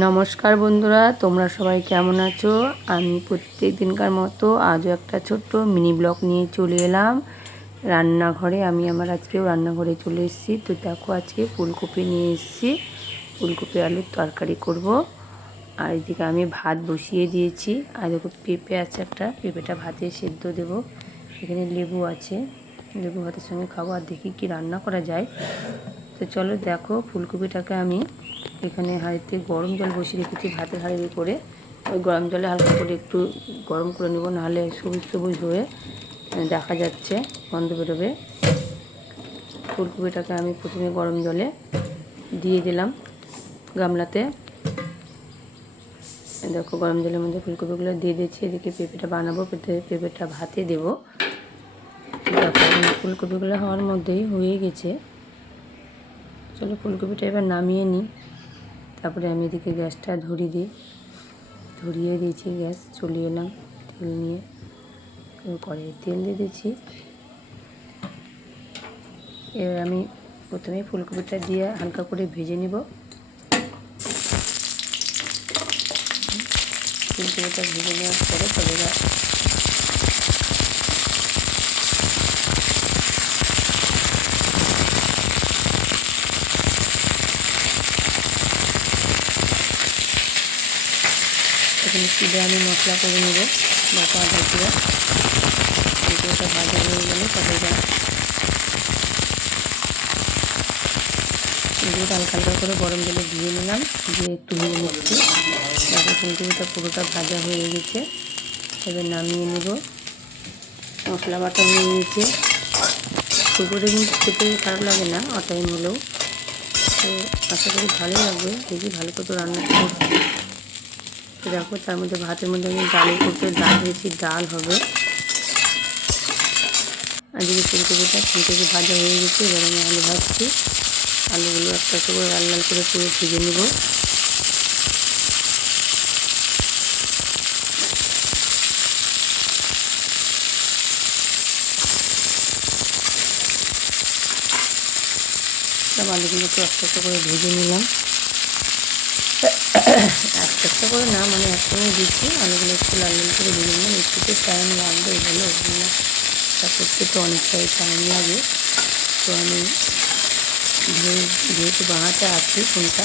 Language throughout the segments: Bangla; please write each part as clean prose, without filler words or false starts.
নমস্কার বন্ধুরা, তোমরা সবাই কেমন আছো? আমি প্রত্যেক দিনকার মতো আজও একটা ছোট্ট মিনি ব্লগ নিয়ে চলে এলাম রান্নাঘরে। আমি আমার আজকেও রান্নাঘরে চলে এসেছি। তো দেখো, আজকে ফুলকপি নিয়ে এসেছি, ফুলকপি আলুর তরকারি করব। আর এদিকে আমি ভাত বসিয়ে দিয়েছি। আর দেখো, পেঁপে আছে একটা, পেঁপেটা ভাতে সেদ্ধ দেব। এখানে লেবু আছে, লেবু ভাতের সঙ্গে খাবো। আর দেখি কি রান্না করা যায়। তো চলো দেখো, ফুলকপিটাকে আমি এখানে হাঁড়িতে গরম জল বসিয়ে রেখেছি, ভাতের হাঁড়ি করে। ওই গরম জলে হালকা করে একটু গরম করে নেব, নাহলে সবুজ সবুজ হয়ে দেখা যাচ্ছে, গন্ধ বেরোবে। ফুলকপিটাকে আমি প্রথমে গরম জলে দিয়ে দিলাম গামলাতে। দেখো, গরম জলের মধ্যে ফুলকপিগুলো দিয়ে দিয়েছি। এদিকে পেঁপেটা বানাবো, পেঁপেটা ভাতে দেবো। দেখো, ফুলকপিগুলো হওয়ার মধ্যেই হয়ে গেছে। চলো ফুলকপিটা এবার নামিয়ে নিই। তারপরে আমি এদিকে গ্যাসটা ধরিয়ে দিয়েছি, গ্যাস চলে এলাম তেল নিয়ে। কড়াইয়ে তেল দিয়ে দিয়েছি। এবার আমি প্রথমে ফুলকপিটা দিয়ে হালকা করে ভেজে নিব। ফুলকপিটা ভেজে নেওয়ার পরে তবে এখানে সিধে আমি মশলা করে নেব, বাটা আদা দিয়ে। ফুলকপিটা ভাজা হয়ে গেলে তবে হালকা হালকা করে গরম জলে ধুয়ে নিলাম, দিয়ে একটু নিয়ে নিচ্ছি। তারপর ফুলকপিটা পুরোটা ভাজা হয়ে গেছে, এবার নামিয়ে নেব। মশলা বাটা হয়ে গেছে। ফুলকপিটা কিন্তু খেতে খারাপ লাগে না অটাইম হলেও, তো আশা করি ভালোই লাগবে। দেখি ভালো করে রান্না করছি। তো দেখো, তার মধ্যে ভাতের মধ্যে আমি ডালের করতে ডাল দিয়েছি, ডাল হবে। আর যদি ফুলকপি ভাজা হয়ে গেছে, এবার আমি আলু ভাজছি। আলুগুলো একটা একটা করে লাল লাল করে পুরো ভেজে নেব। সব আলুগুলোকে একটা একটা করে ভেজে নিলাম। একটা একটা করে না, মানে একসঙ্গে দিচ্ছি। আলুগুলো একটু লাল লাল করে ভেজে নিলাম। একটু টাইম লাগবে, এগুলো রান্নাটা করতে তো অনেকটাই টাইম লাগে। তো আমি যেহেতু বানাতে আছি ফোনটা,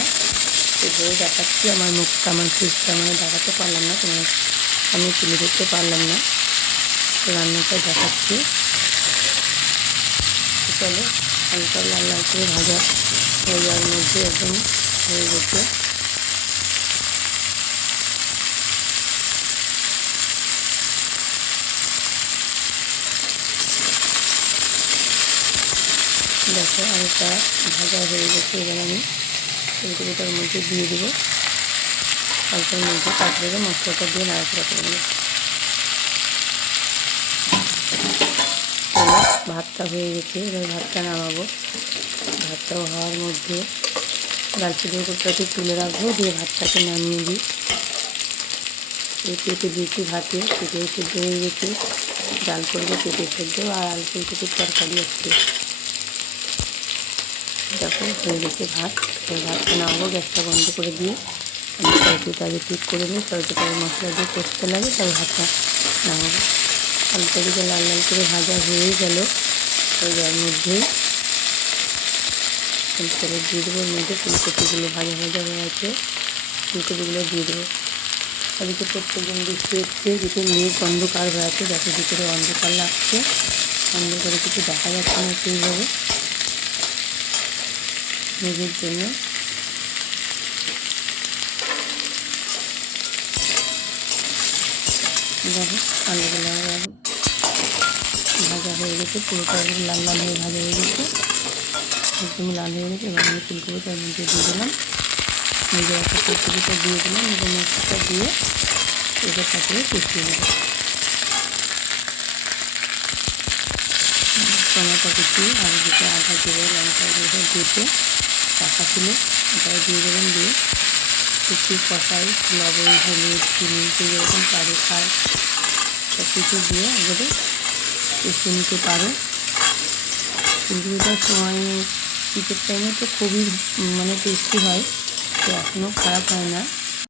তো ধরে দেখাচ্ছি। আমার মুখটা, আমার ফেসটা মানে দেখাতে পারলাম না, তোমার আমি তুলে ধরতে পারলাম না। তো রান্নাটা দেখাচ্ছি। চলো, হালকা লাল লাল করে ভাজা হয়ে যাওয়ার মধ্যে একদম হয়ে গেছে। দেখো, হালকা ভাজা হয়ে গেছে। এবার আমি ফুলকপিটার মধ্যে দিয়ে দেবো, হালকার মধ্যে। তারপরে মশলাটা দিয়ে নাড়াচাড়া করে নেব। ভাতটা হয়ে গেছে, এবার ভাতটা নামাবো। ভাতটাও হওয়ার মধ্যে ডাল সিদ্ধ করতে তুলে রাখবো, দিয়ে ভাতটাকে নামিয়ে দিই। এই পেঁপে দিয়েছি ভাতে, পেঁপে সেদ্ধ হয়ে গেছে। ডাল করবো, পেঁপে সেদ্ধ আর আলু ফুলকপির তরকারি আছে। দেখো, হয়ে গেছে ভাত। এই ভাতটা নামাবো, গ্যাসটা বন্ধ করে দিয়ে আমি তরকারিটা আগে ঠিক করে নিই। তরকারিটা মশলা দিয়ে কষতে লাগে, তবে ভাতটা নামাবো। হালকা দিকে লাল লাল করে ভাজা হয়ে গেল। এর মধ্যেই তেলে দিয়ে দেবো। এর মধ্যে ফুলকপিগুলো ভাজা ভাজা হয়ে আছে, ফুলকপিগুলো দিয়ে দেবো। এদিকে প্রত্যেকজন দেখতে এসছে, যেহেতু মেঘ অন্ধকার হয়ে আছে। দেখো, ভিতরে অন্ধকার লাগছে, অন্ধকারে কিছু দেখা যাচ্ছে না সেইভাবে, মেঘের জন্য। দেখো, আলুগুলো ভাজা হয়ে গেছে, পুরোটা লাল লাল হয়ে ভাজা হয়ে গেছে, একদম লাল হয়ে গেছে। এবার আমি ফুলকপিটার মধ্যে দিয়ে দিলাম, নিজের একটা ফুলকপিটা দিয়ে দিলাম, নিজের মশলাটা দিয়ে এবার তারপরে কষিয়ে নেব। টমেটো কুচি আর দিকে আদা জিরে লঙ্কা দিয়ে দিতে রাখা ছিল, ওটাও দিয়ে দেবেন। দিয়ে কিছু কষাই, লবণ হলুদ চিনি যেরকম পারে খায় সব কিছু দিয়ে এবারে কষিয়ে নিতে পারো। ফুলকপিটার সময় শীতের টাইমে তো খুবই মানে টেস্টি হয়। এখনও খারাপ হয় না।